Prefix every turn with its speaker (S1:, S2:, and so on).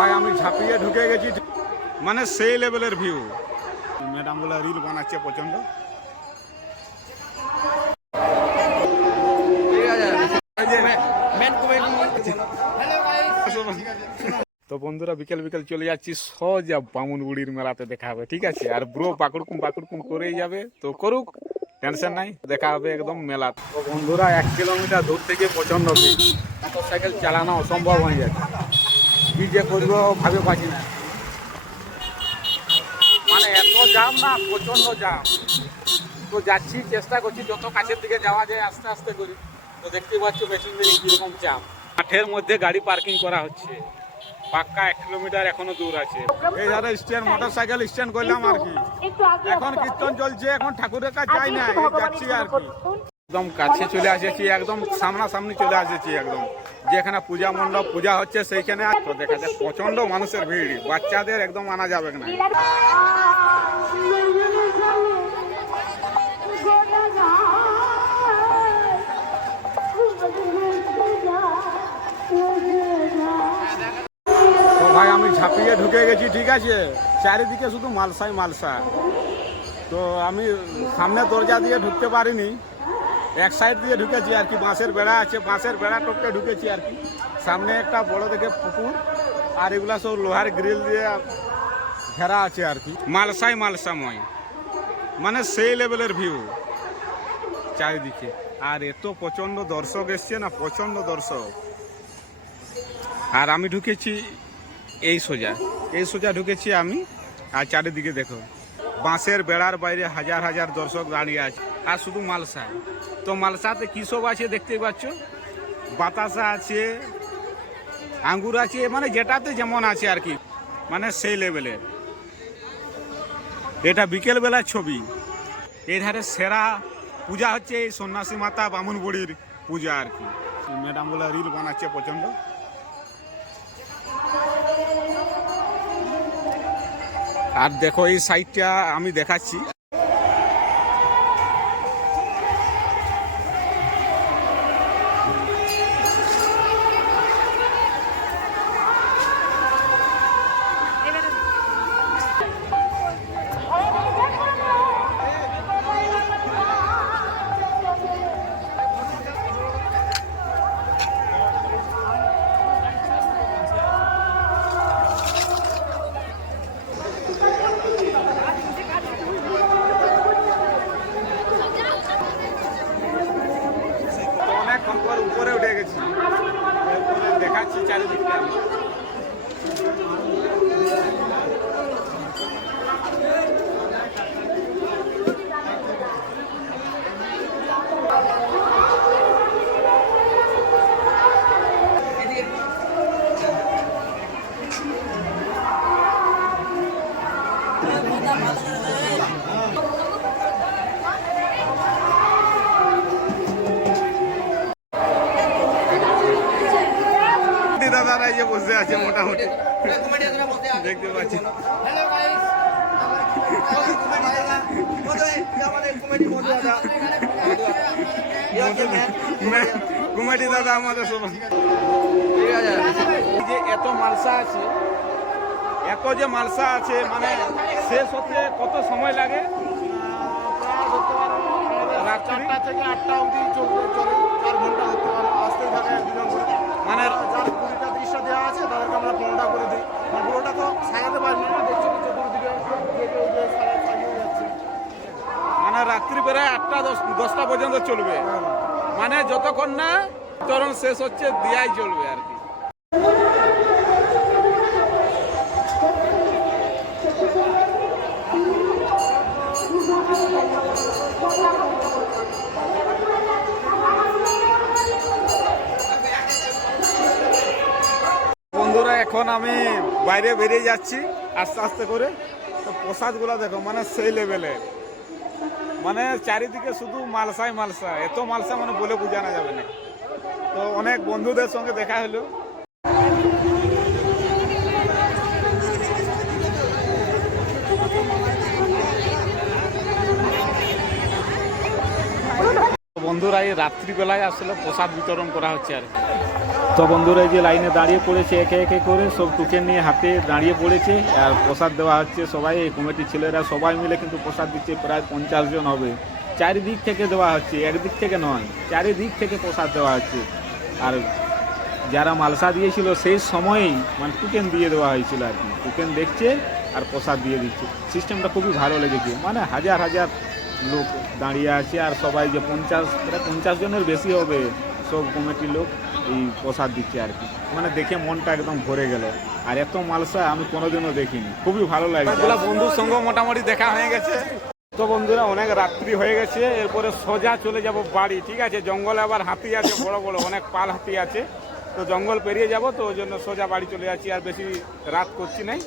S1: ভাই, আমি ঝাঁপিয়ে ঢুকে গেছি। মানে সেই লেভেলের ভিউ ম্যাডাম বলে রিল বানাচ্ছে প্রচণ্ড তো বন্ধুরা, বিকেল বিকেল চলে যাচ্ছি, সোজা বামুনগুড়ির মেলাতে দেখা হবে, ঠিক আছে? আর ব্রো পাকুড়কুম পাকুড়কুম করেই যাবে, তো করুক টেনশন নাই, দেখা হবে একদম মেলা তো বন্ধুরা, এক কিলোমিটার দূর থেকে প্রচণ্ড মোটর সাইকেল চালানো অসম্ভব হয়ে যাচ্ছে। কি যে করব ভাবে পাচ্ছি না। মানে এত জাম না প্রচণ্ড জাম। তো যাচ্ছি চেষ্টা করছি যত কাছের দিকে যাওয়া যায় আস্তে আস্তে করি। তো দেখতে পাচ্ছ পেছন দিকে কীরকম জাম। মাঠের মধ্যে গাড়ি পার্কিং করা হচ্ছে। পাক্কা এক কিলোমিটার এখনও দূর আছে। এই ধারে স্ট্যান্ড মোটর সাইকেল স্ট্যান্ড করলাম আর কি। এখন কীর্তন চলছে এখন ঠাকুরের কাছে যাই না যাচ্ছি আর কি। একদম কাছে চলে এসেছি একদম সামনাসামনি চলে এসেছি একদম। যেখানে পূজা মণ্ডপ, পূজা হচ্ছে সেইখানে। তো দেখা যায় প্রচণ্ড মানুষের ভিড়, বাচ্চাদের একদম আনা যাবে না। ভাই, আমি ঝাঁপিয়ে ঢুকে গেছি, ঠিক আছে? চারিদিকে শুধু মালসাই মালসা। তো আমি সামনে দরজা দিয়ে ঢুকতে পারিনি। এক সাইড দিয়ে ঢুকেছি আর কি, বাঁশের বেড়া আছে, বাঁশের বেড়া টপকে ঢুকেছি আর কি। সামনে একটা বড় দেখে পুকুর, আর এগুলা সব লোহার গ্রিল দিয়ে ঘেরা আছে আর কি। মালসাই মালসাময় মানে সেই লেভেলের ভিউ চারিদিকে। আর এত প্রচণ্ড দর্শক এসছে না, প্রচণ্ড দর্শক। আর আমি ঢুকেছি এই সোজা এই সোজা ঢুকেছি আমি, আর চারিদিকে দেখো, বাঁশের বেড়ার বাইরে হাজার হাজার দর্শক দাঁড়িয়ে আছে। আর শুধু মালসা। তো মালসাতে কী সব আছে দেখতে পাচ্ছ? বাতাসা আছে, আঙ্গুর আছে মানে যেটাতে যেমন আছে আর কি মানে সেই লেভেলের এটা বিকেলবেলার ছবি। এই ধারে সেরা পূজা হচ্ছে এই সন্ন্যাসী মাতা বামুনবুড়ির পূজা আর কি। ম্যাডাম বলে রিল বানাচ্ছে প্রচণ্ড। আর দেখো এই সাইডটা আমি দেখাচ্ছি তো অনেকক্ষণ পর উপরে উঠে গেছি এরপরে দেখাচ্ছি চারিদিকটা আমি। দাদারা এই যে বসে আছে মোটামুটি। দেখতে পাচ্ছি। কুমারি দাদা আমাদের সব। এই যে এত মালসা আছে এত যে মালসা আছে মানে শেষ হতে কত সময় লাগে? চারটা থেকে আটটা অবধি চলবে চলে চার ঘণ্টা পারে। থাকে একদিন করে। মানে যার কুড়িটা তিরিশটা দেওয়া আছে তাদেরকে আমরা পনেরোটা করে দিই। আর পুরোটা তো সাজাতে পারি না দেখছি চতুর্দিকে মানে রাত্রি প্রায় আটটা দশ দশটা পর্যন্ত চলবে। মানে যতক্ষণ না চরণ শেষ হচ্ছে, দিয়াই চলবে আর কি। বন্ধুরা, এখন আমি বাইরে বেরিয়ে যাচ্ছি, আস্তে আস্তে করে। তো প্রসাদগুলো দেখো মানে সেই লেভেলের মানে চারিদিকে শুধু মালসাই মালসা, এত মালসা মানে বলে বোঝানো যাবে না। তো অনেক বন্ধুদের সঙ্গে দেখা হলো। বন্ধুরা এই রাত্রিবেলায় আসলে প্রসাদ বিতরণ করা হচ্ছে আর তো তো বন্ধুরা এই যে লাইনে দাঁড়িয়ে পড়েছে একে একে করে সব টোকেন নিয়ে হাতে দাঁড়িয়ে পড়েছে আর প্রসাদ দেওয়া হচ্ছে সবাই। এই কমিটির ছেলেরা সবাই মিলে কিন্তু প্রসাদ দিচ্ছে প্রায় পঞ্চাশ জন হবে। চারিদিক থেকে দেওয়া হচ্ছে, একদিক থেকে নয়, চারিদিক থেকে প্রসাদ দেওয়া হচ্ছে। আর যারা মালসা দিয়েছিল, সেই সময়েই মানে টোকেন দিয়ে দেওয়া হয়েছিল আর কি। টোকেন দেখছে আর প্রসাদ দিয়ে দিচ্ছে। সিস্টেমটা খুবই ভালো লেগেছে। মানে হাজার হাজার লোক দাঁড়িয়ে আছে আর সবাই যে পঞ্চাশ, প্রায় পঞ্চাশ জনের বেশি হবে, সব কমিটির লোক এই প্রসাদ দিচ্ছে আর কি। মানে দেখে মনটা একদম ভরে গেল। আর এত মালসা আমি কোনোদিনও দেখিনি। খুবই ভালো লাগে। বন্ধুর সঙ্গে মোটামুটি দেখা হয়ে গেছে। তো বন্ধুরা, অনেক রাত্রি হয়ে গেছে, এরপরে সোজা চলে যাব বাড়ি, ঠিক আছে? জঙ্গলে আবার হাতি আছে, বড় বড়, অনেক পাল হাতি আছে। তো জঙ্গল পেরিয়ে যাব, তো ওই জন্য সোজা বাড়ি চলে যাচ্ছি, আর বেশি রাত করছি নাই।